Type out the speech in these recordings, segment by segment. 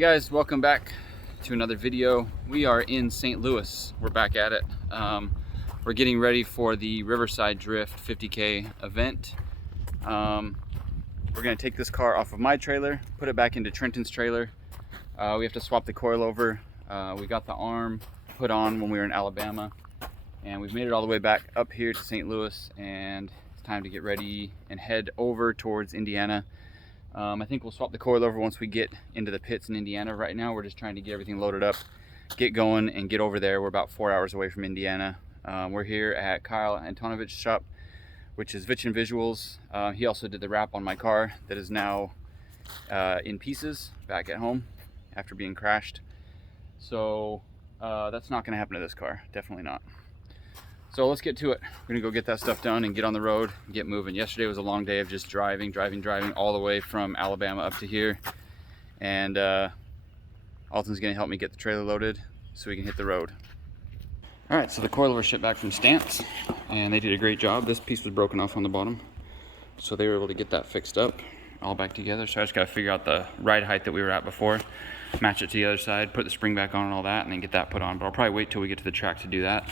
guys, welcome back to another video. We are in St. Louis. We're back at it. We're getting ready for the Riverside Drift 50K event. We're gonna take this car off of my trailer, put it back into Trenton's trailer. We have to swap the coilover. We got the arm put on when we were in Alabama, and we've made it all the way back up here to St. Louis, and it's time to get ready and head over towards Indiana. I think we'll swap the coilover once we get into the pits in Indiana. Right now we're just trying to get everything loaded up, get going, and get over there. We're about 4 hours away from Indiana. We're here at Kyle Antonovich's shop, which is Vitch and Visuals. He also did the wrap on my car that is now in pieces back at home after being crashed. So that's not going to happen to this car, definitely not. So let's get to it. We're gonna go get that stuff done and get on the road and get moving. Yesterday was a long day of just driving all the way from Alabama up to here. And Alton's gonna help me get the trailer loaded so we can hit the road. All right, so the coilover shipped back from Stance and they did a great job. This piece was broken off on the bottom, so they were able to get that fixed up, all back together. So I just gotta figure out the ride height that we were at before, match it to the other side, put the spring back on and all that, and then get that put on. But I'll probably wait till we get to the track to do that.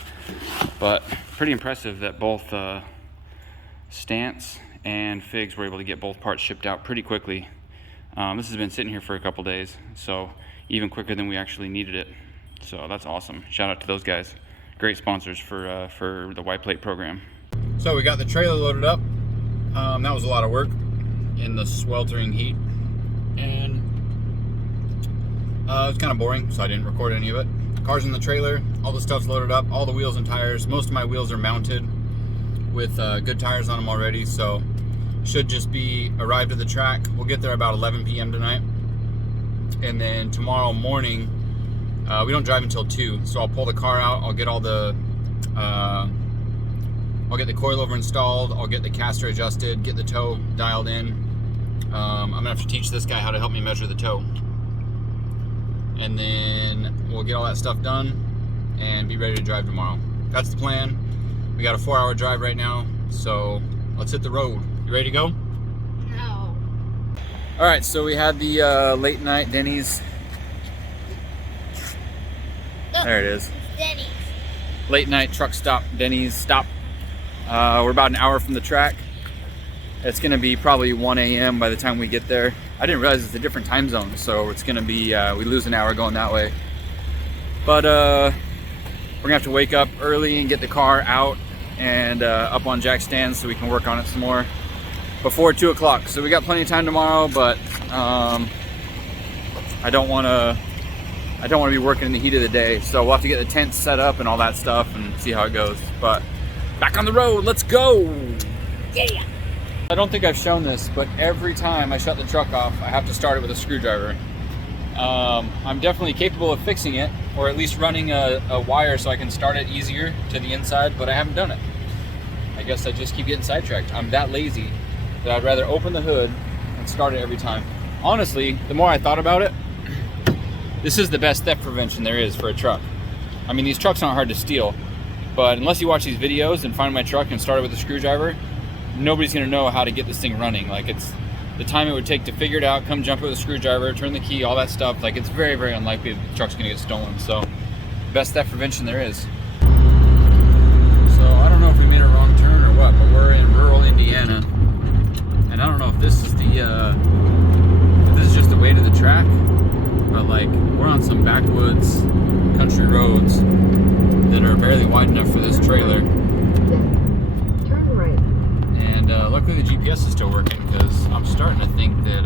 But pretty impressive that both Stance and Figs were able to get both parts shipped out pretty quickly. This has been sitting here for a couple days, so even quicker than we actually needed it. So that's awesome. Shout out to those guys. Great sponsors for the White Plate program. So we got the trailer loaded up. That was a lot of work in the sweltering heat, and it was kind of boring, so I didn't record any of it. Car's in the trailer, all the stuff's loaded up, all the wheels and tires. Most of my wheels are mounted with good tires on them already, so should just be arrived at the track. We'll get there about 11 p.m. tonight, and then tomorrow morning, we don't drive until 2, so I'll pull the car out, I'll get all the I'll get the coilover installed, I'll get the caster adjusted, get the toe dialed in. I'm gonna have to teach this guy how to help me measure the toe. And then we'll get all that stuff done and be ready to drive tomorrow. That's the plan. We got a 4-hour drive right now, so let's hit the road. You ready to go? No. All right, so we had the late night Denny's. Look, there it is. It's Denny's. Late night truck stop, Denny's stop. We're about an hour from the track. It's gonna be probably 1 a.m. by the time we get there. I didn't realize it's a different time zone, so it's gonna be, we lose an hour going that way. But we're gonna have to wake up early and get the car out and up on jack stands so we can work on it some more before 2 o'clock. So we got plenty of time tomorrow, but I don't wanna be working in the heat of the day. So we'll have to get the tent set up and all that stuff and see how it goes. But back on the road, let's go! Yeah. I don't think I've shown this, but every time I shut the truck off, I have to start it with a screwdriver. I'm definitely capable of fixing it, or at least running a wire so I can start it easier to the inside, but I haven't done it. I guess I just keep getting sidetracked. I'm that lazy that I'd rather open the hood and start it every time. Honestly, the more I thought about it, this is the best theft prevention there is for a truck. I mean, these trucks aren't hard to steal, but unless you watch these videos and find my truck and start it with a screwdriver, nobody's gonna know how to get this thing running. Like, it's the time it would take to figure it out, come jump with a screwdriver, turn the key, all that stuff. Like, it's very, very unlikely that the truck's gonna get stolen. So, best theft prevention there is. So, I don't know if we made a wrong turn or what, but we're in rural Indiana. And I don't know if this is just the way to the track, but like, we're on some backwoods country roads that are barely wide enough for this trailer. Luckily the GPS is still working, because I'm starting to think that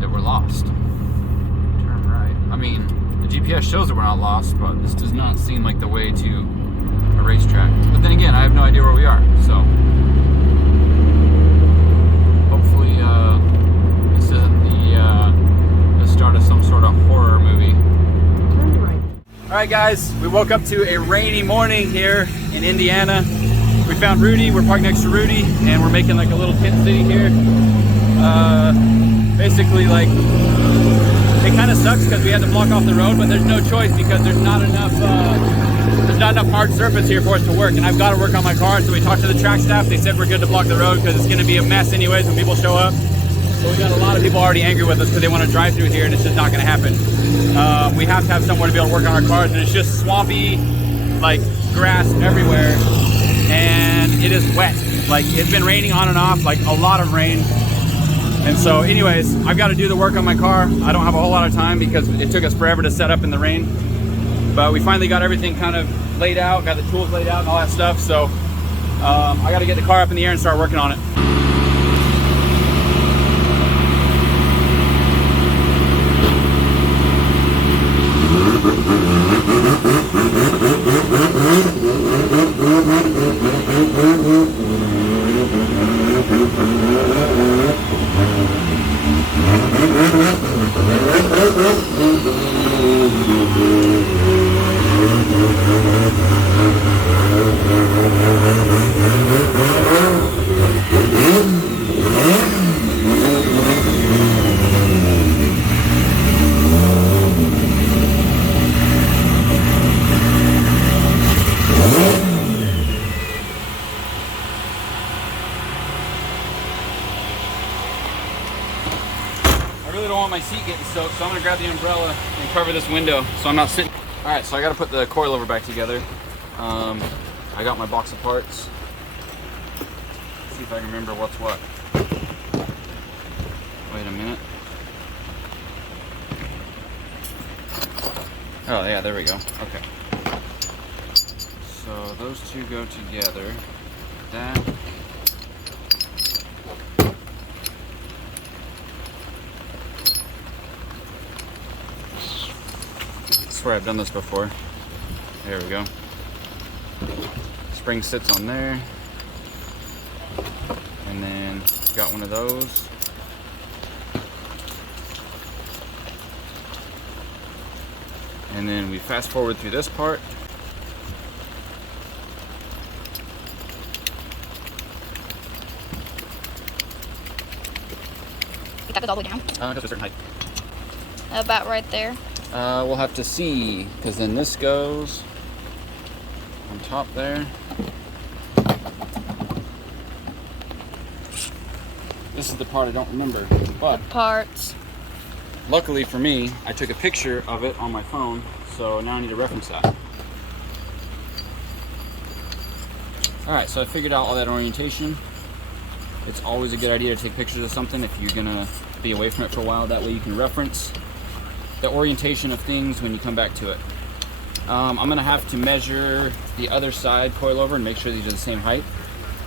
that we're lost. Turn right. I mean, the GPS shows that we're not lost, but this does not seem like the way to a racetrack. But then again, I have no idea where we are, so hopefully this isn't the start of some sort of horror movie. Turn right. All right, guys, we woke up to a rainy morning here in Indiana. We found Rudy, we're parked next to Rudy, and we're making like a little tent city here. Basically, like, it kind of sucks because we had to block off the road, but there's no choice because there's not enough hard surface here for us to work, and I've got to work on my car. So we talked to the track staff, they said we're good to block the road because it's going to be a mess anyways when people show up. So we got a lot of people already angry with us because they want to drive through here and it's just not going to happen. We have to have somewhere to be able to work on our cars, and it's just swampy, like grass everywhere, and it is wet. Like, it's been raining on and off, like a lot of rain. And so anyways, I've got to do the work on my car. I don't have a whole lot of time because it took us forever to set up in the rain. But we finally got everything kind of laid out, got the tools laid out and all that stuff. So I got to get the car up in the air and start working on it. I really don't want my seat getting soaked, so I'm gonna grab the umbrella and cover this window so I'm not sitting. All right, so I gotta put the coilover back together. I got my box of parts. Let's see if I can remember what's what. Wait a minute. Oh yeah, there we go. Okay. So those two go together. That. I swear I've done this before. There we go. Spring sits on there. And then got one of those. And then we fast forward through this part. That goes all the way down? Just a certain height. About right there. We'll have to see, because then this goes on top there. This is the part I don't remember, but Parts. luckily for me, I took a picture of it on my phone, so now I need to reference that. Alright, so I figured out all that orientation. It's always a good idea to take pictures of something if you're gonna be away from it for a while. That way you can reference the orientation of things when you come back to it. I'm gonna have to measure the other side coilover and make sure these are the same height,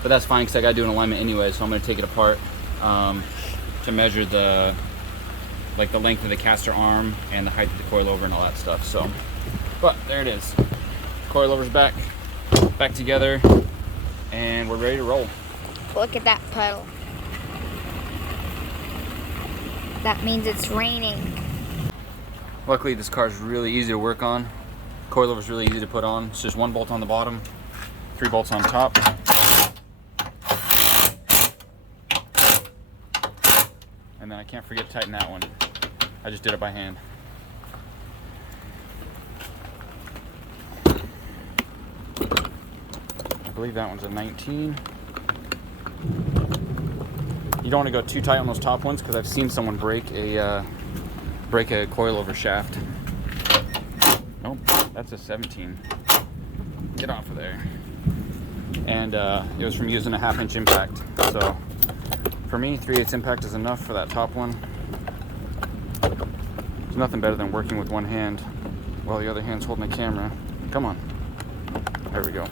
but that's fine because I gotta do an alignment anyway, so I'm gonna take it apart to measure the length of the caster arm and the height of the coilover and all that stuff. So, but there it is. Coilover's back together, and we're ready to roll. Look at that puddle. That means it's raining. Luckily, this car is really easy to work on. Coilover is really easy to put on. It's just one bolt on the bottom, 3 bolts on top. And then I can't forget to tighten that one. I just did it by hand. I believe that one's a 19. You don't want to go too tight on those top ones because I've seen someone break a coilover shaft. Nope, that's a 17. Get off of there. And it was from using a 1/2 inch impact. So for me, 3/8 impact is enough for that top one. There's nothing better than working with one hand while the other hand's holding the camera. Come on. There we go.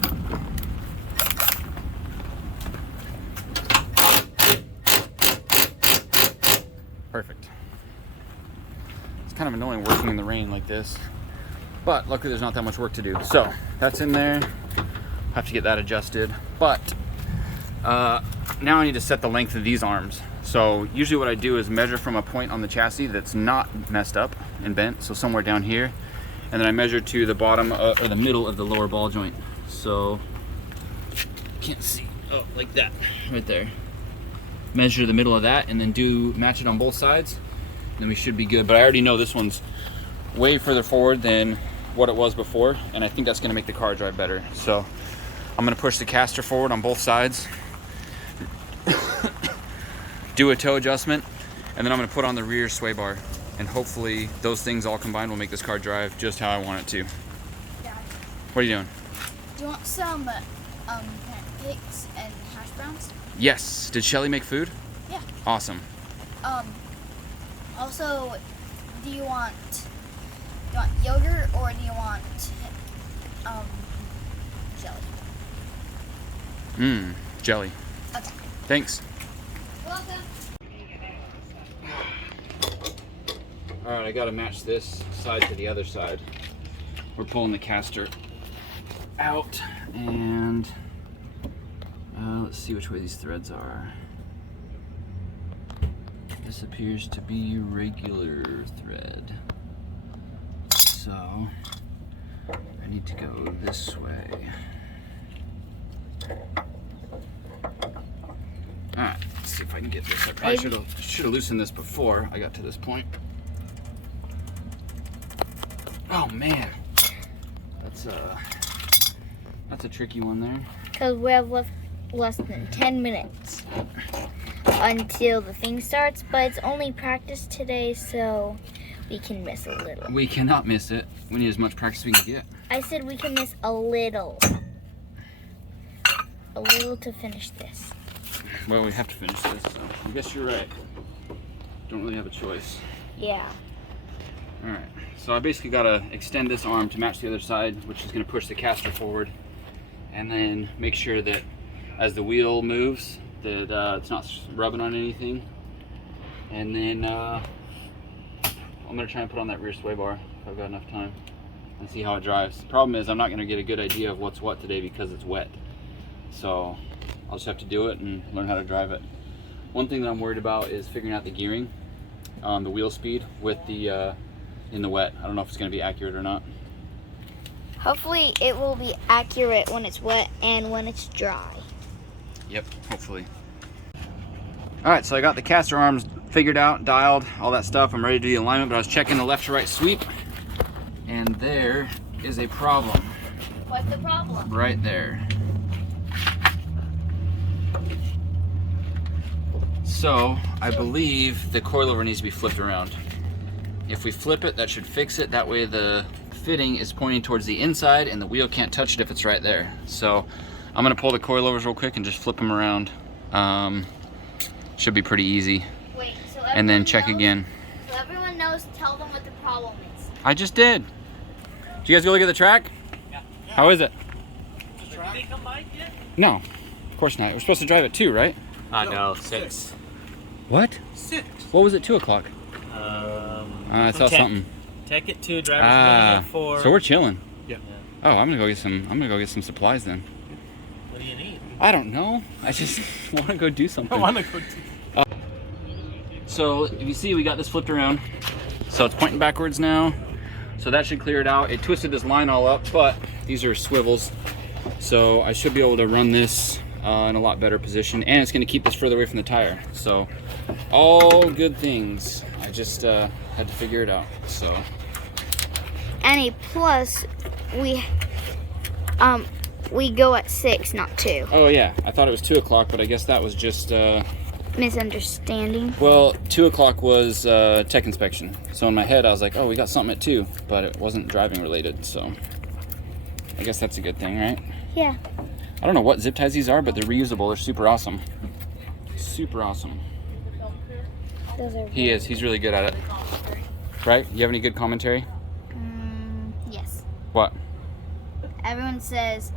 Perfect. It's kind of annoying working in the rain like this, but luckily there's not that much work to do. So that's in there. Have to get that adjusted. But now I need to set the length of these arms. So usually what I do is measure from a point on the chassis that's not messed up and bent, so somewhere down here, and then I measure to the bottom or the middle of the lower ball joint. So can't see. Oh, like that, right there. Measure the middle of that, and then match it on both sides. Then we should be good. But I already know this one's way further forward than what it was before, and I think that's going to make the car drive better. So I'm going to push the caster forward on both sides, do a toe adjustment, And then I'm gonna put on the rear sway bar, and hopefully those things all combined will make this car drive just how I want it to. Dad, What are you doing? do you want some pancakes and hash browns? Yes. Did Shelly make food? Yeah. Awesome. Also, do you want yogurt or do you want jelly? Jelly. Okay. Thanks. Welcome. All right, I gotta match this side to the other side. We're pulling the caster out, and let's see which way these threads are. This appears to be regular thread. So I need to go this way. All right, let's see if I can get this. I probably should have loosened this before I got to this point. Oh man, that's a tricky one there. Because we have less than 10 minutes until the thing starts, but it's only practice today, so we can miss a little. We cannot miss it. We need as much practice as we can get. I said we can miss a little. A little to finish this. Well, we have to finish this, so I guess you're right. Don't really have a choice. Yeah. All right, so I basically gotta extend this arm to match the other side, which is gonna push the caster forward, and then make sure that as the wheel moves, that it's not rubbing on anything. And then I'm gonna try and put on that rear sway bar if I've got enough time and see how it drives. The problem is I'm not gonna get a good idea of what's what today because it's wet. So I'll just have to do it and learn how to drive it. One thing that I'm worried about is figuring out the gearing on the wheel speed with the in the wet. I don't know if it's gonna be accurate or not. Hopefully it will be accurate when it's wet and when it's dry. Yep, hopefully. All right, so I got the caster arms figured out, dialed, all that stuff. I'm ready to do the alignment, but I was checking the left to right sweep, and there is a problem. What's the problem? Right there. So I believe the coilover needs to be flipped around. If we flip it, that should fix it. That way the fitting is pointing towards the inside and the wheel can't touch it if it's right there. So I'm gonna pull the coilovers real quick and just flip them around. Should be pretty easy. Wait, so and then check again. So everyone knows, tell them what the problem is. I just did. Did you guys go look at the track? Yeah. How is it? Did they come by yet? No, of course not. We're supposed to drive at 2, right? No, 6. What? 6. What was it, 2 o'clock? I saw something. Tech at 2, driver's meeting at 4. So we're chilling. Yeah. Oh, I'm gonna go get some supplies then. What do you need? I don't know. I just want to go do something. I want to go do. So if you see, we got this flipped around. So it's pointing backwards now. So that should clear it out. It twisted this line all up, but these are swivels. So I should be able to run this in a lot better position, and it's going to keep this further away from the tire. So all good things. I just had to figure it out. So. And a plus, we go at 6, not 2. Oh yeah, I thought it was 2 o'clock, but I guess that was just Misunderstanding. well, 2 o'clock was tech inspection. So in my head, I was like, oh, we got something at 2, but it wasn't driving related. So I guess that's a good thing, right? Yeah. I don't know what zip ties these are, but they're reusable. They're super awesome. Super awesome. Those are He is. He's really good at it. Right? You have any good commentary? Yes. What? Everyone says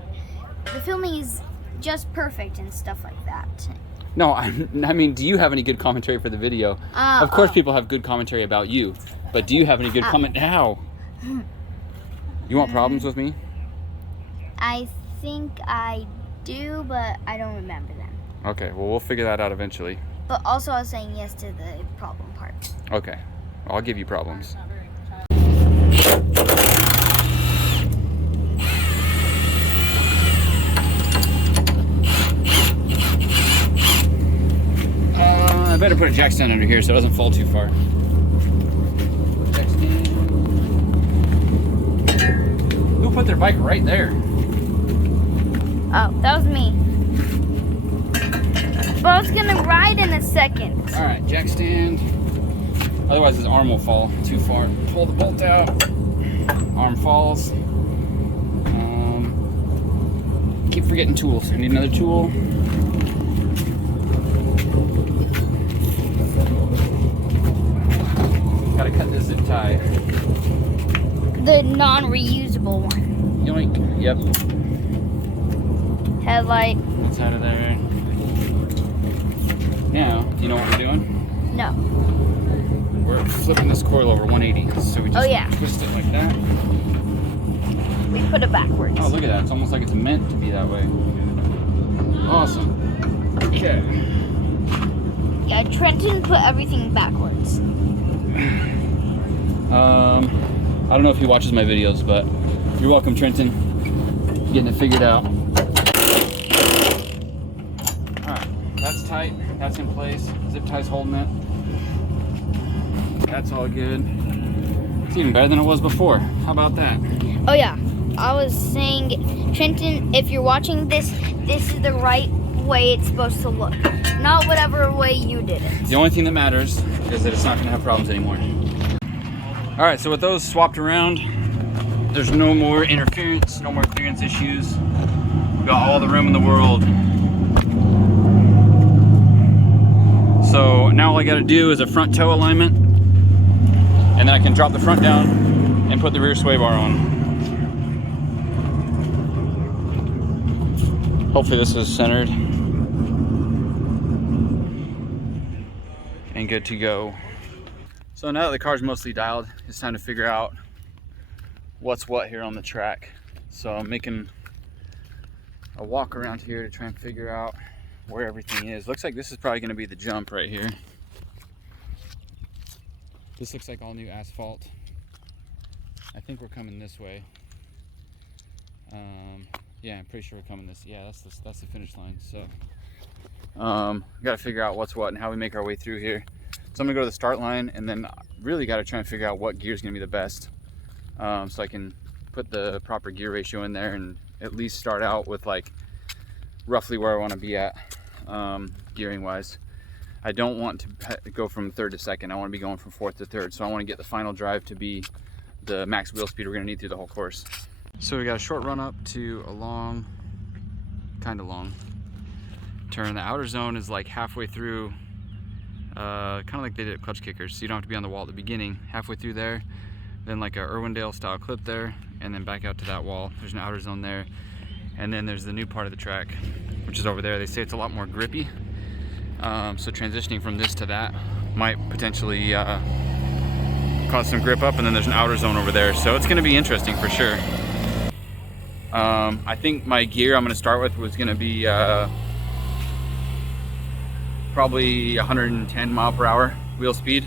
the filming is just perfect and stuff like that. No, I mean, do you have any good commentary for the video? Of course people have good commentary about you, but do you have any good comment? How? You want problems with me? I think I do, but I don't remember them. Okay, well, we'll figure that out eventually. But also I was saying yes to the problem part. Okay, I'll give you problems. I better put a jack stand under here so it doesn't fall too far. Jack stand. Who put their bike right there? Oh, that was me. But I was gonna ride in a second. All right, jack stand. Otherwise his arm will fall too far. Pull the bolt out, arm falls. Keep forgetting tools. I need another tool. Gotta cut this zip tie. The non-reusable one. Yoink. Yep. Headlight. That's out of there. Now, do you know what we're doing? No. We're flipping this coilover 180. So we just twist it like that. We put it backwards. Oh, look at that. It's almost like it's meant to be that way. Awesome. Okay. Yeah, Trenton put everything backwards. I don't know if he watches my videos, but you're welcome, Trenton. Getting it figured out. Alright, that's tight. That's in place. Zip tie's holding it. That's all good. It's even better than it was before. How about that? Oh yeah, I was saying, Trenton, if you're watching this, this is the right way it's supposed to look. Not whatever way you did it. The only thing that matters is that it's not going to have problems anymore. Alright, so with those swapped around, there's no more interference, no more clearance issues. We've got all the room in the world. So now all I got to do is a front toe alignment, and then I can drop the front down and put the rear sway bar on. Hopefully this is centered and good to go. So now that the car's mostly dialed, it's time to figure out what's what here on the track. So I'm making a walk around here to try and figure out where everything is. Looks like this is probably going to be the jump right here. This looks like all new asphalt. I think we're coming this way. Yeah, I'm pretty sure we're coming this. Yeah, that's the finish line. So, got to figure out what's what and how we make our way through here. So I'm gonna go to the start line, and then really got to try and figure out what gear is gonna be the best, so I can put the proper gear ratio in there and at least start out with like roughly where I want to be at, gearing wise. I don't want to go from third to second. I want to be going from fourth to third. So I want to get the final drive to be the max wheel speed we're going to need through the whole course. So we got a short run up to a long, kind of long turn. The outer zone is like halfway through, kind of like they did at Klutch Kickers. So you don't have to be on the wall at the beginning. Halfway through there, then like a Irwindale style clip there, and then back out to that wall. There's an outer zone there. And then there's the new part of the track, which is over there. They say it's a lot more grippy. So transitioning from this to that might potentially cause some grip up, and then there's an outer zone over there. So it's gonna be interesting for sure. I think my gear I'm gonna start with was gonna be probably 110 mile per hour wheel speed,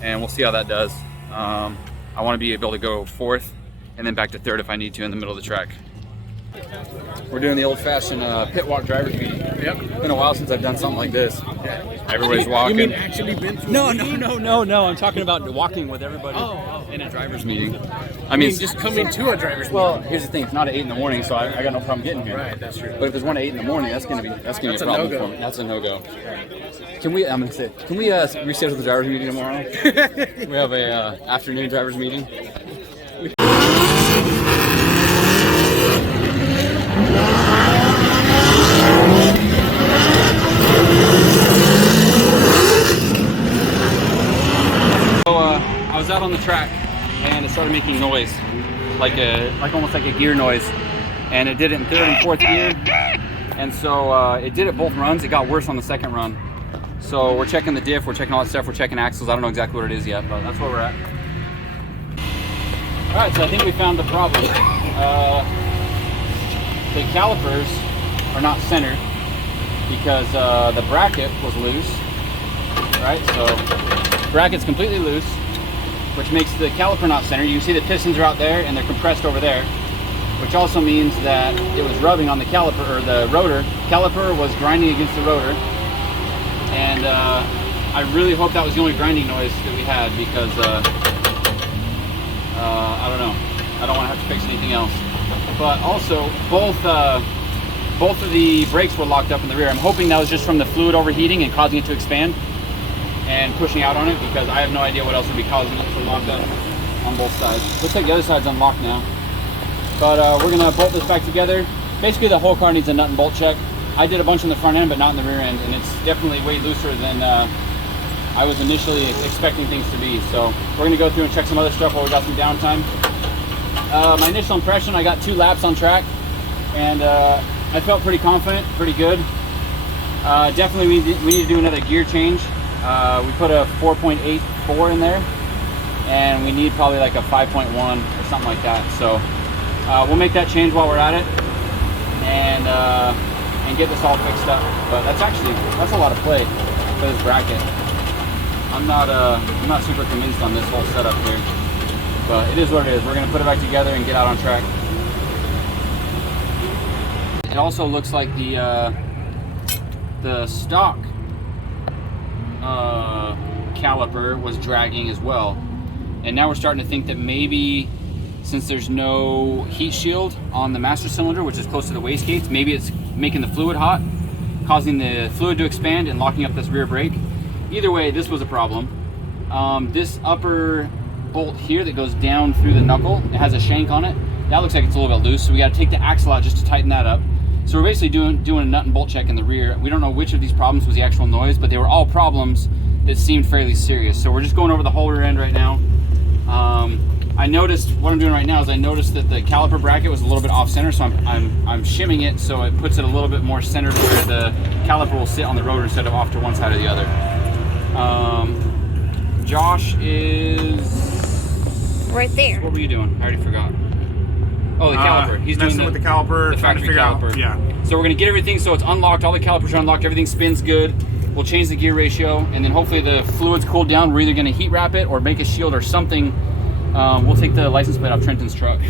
and we'll see how that does. I wanna be able to go fourth and then back to third if I need to in the middle of the track. We're doing the old-fashioned pit walk driver's meeting. Yep. It's been a while since I've done something like this. Everybody's walking. You mean actually been through? No. I'm talking about walking with everybody in a driver's meeting. I mean, just coming to a driver's meeting. Well, here's the thing. It's not at 8 in the morning, so I got no problem getting here. Right, that's true. But if there's one at 8 in the morning, that's gonna be a problem for me. That's a no-go. Can we reschedule the driver's meeting tomorrow? We have a afternoon driver's meeting. I was out on the track and it started making noise, like almost like a gear noise, and it did it in third and fourth gear, and so it did it both runs. It got worse on the second run, so we're checking the diff, we're checking all that stuff, we're checking axles. I don't know exactly what it is yet, but that's where we're at. All right, so I think we found the problem. The calipers are not centered because the bracket was loose, right? So bracket's completely loose, which makes the caliper not centered. You can see the pistons are out there and they're compressed over there, which also means that it was rubbing on the caliper, or the rotor. Caliper was grinding against the rotor, and I really hope that was the only grinding noise that we had, because I don't know. I don't want to have to fix anything else. But also, both of the brakes were locked up in the rear. I'm hoping that was just from the fluid overheating and causing it to expand. and pushing out on it, because I have no idea what else would be causing it to lock up on both sides. Looks like the other side's unlocked now. But we're gonna bolt this back together. Basically the whole car needs a nut and bolt check. I did a bunch in the front end, but not in the rear end, and it's definitely way looser than I was initially expecting things to be. So we're gonna go through and check some other stuff while we got some downtime. My initial impression, I got 2 laps on track, and I felt pretty confident, pretty good. Definitely we need to do another gear change. We put a 4.84 in there, and we need probably like a 5.1 or something like that. So we'll make that change while we're at it, and get this all fixed up. But that's a lot of play for this bracket. I'm not super convinced on this whole setup here, but it is what it is. We're gonna put it back together and get out on track. It also looks like the stock caliper was dragging as well, and now we're starting to think that maybe, since there's no heat shield on the master cylinder, which is close to the wastegates, maybe it's making the fluid hot, causing the fluid to expand and locking up this rear brake. Either way, this was a problem. This upper bolt here that goes down through the knuckle, it has a shank on it. That looks like it's a little bit loose, so we got to take the axle out just to tighten that up. So we're basically doing a nut and bolt check in the rear. We don't know which of these problems was the actual noise, but they were all problems that seemed fairly serious. So we're just going over the whole rear end right now. I noticed, what I'm doing right now is I noticed that the caliper bracket was a little bit off center, so I'm shimming it so it puts it a little bit more centered where the caliper will sit on the rotor instead of off to one side or the other. Josh is right there. What were you doing? I already forgot. Oh, the caliper. He's doing with the caliper, the trying to factory figure caliper. out. Yeah. So we're gonna get everything so it's unlocked. All the calipers are unlocked. Everything spins good. We'll change the gear ratio, and then hopefully the fluid's cooled down. We're either gonna heat wrap it or make a shield or something. We'll take the license plate off Trenton's truck.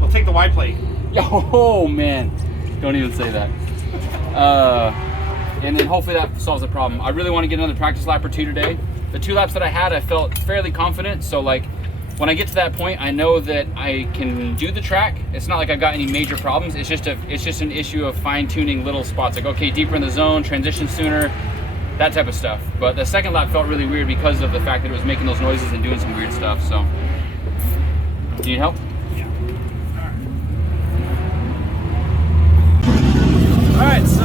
We'll take the Y plate. Oh man, don't even say that. And then hopefully that solves the problem. I really want to get another practice lap or 2 today. The 2 laps that I had, I felt fairly confident. So like, when I get to that point, I know that I can do the track. It's not like I've got any major problems. It's just an issue of fine tuning little spots. Like, okay, deeper in the zone, transition sooner, that type of stuff. But the second lap felt really weird because of the fact that it was making those noises and doing some weird stuff. So, do you need help? Yeah. All right, so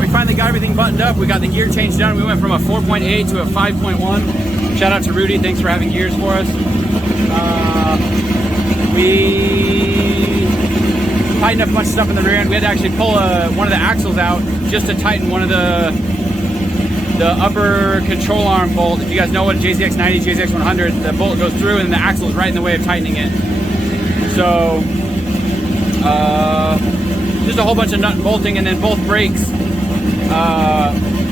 we finally got everything buttoned up. We got the gear change done. We went from a 4.8 to a 5.1. Shout out to Rudy, thanks for having gears for us. We tightened up a bunch of stuff in the rear end. We had to actually pull one of the axles out just to tighten one of the upper control arm bolt. If you guys know what a JZX90, JZX100, the bolt goes through and the axle is right in the way of tightening it. So, just a whole bunch of nut and bolting, and then both brakes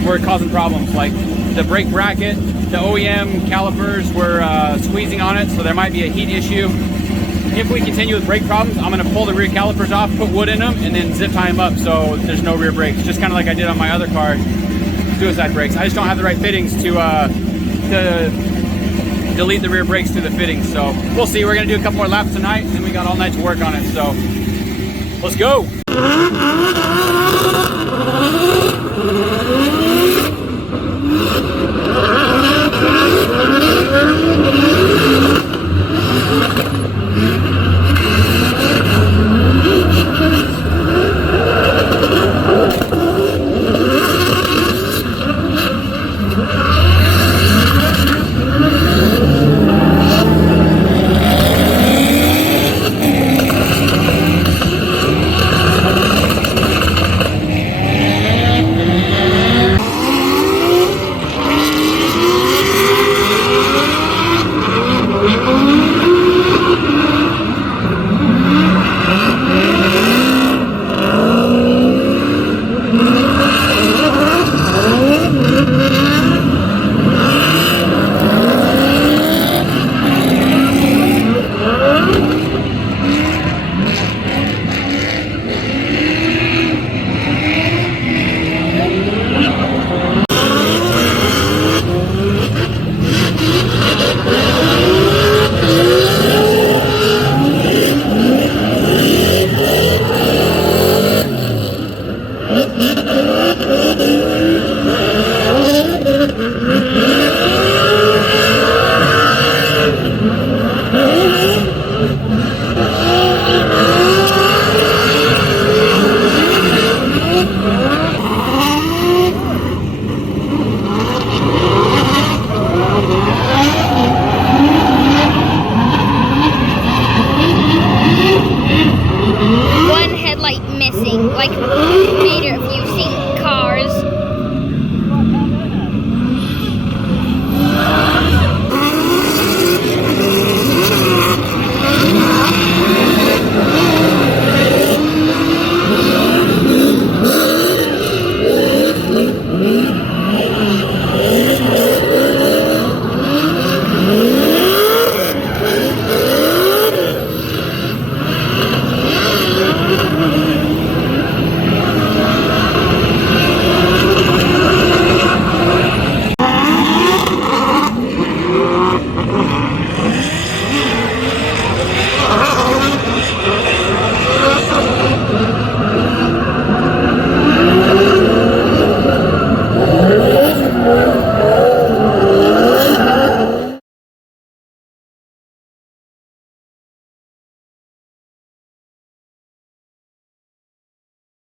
were causing problems. Like the brake bracket, the OEM calipers were squeezing on it, so there might be a heat issue. If we continue with brake problems, I'm gonna pull the rear calipers off, put wood in them, and then zip tie them up so there's no rear brakes. Just kind of like I did on my other car, suicide brakes. I just don't have the right fittings to delete the rear brakes through the fittings. So we'll see. We're gonna do a couple more laps tonight, and we got all night to work on it. So let's go.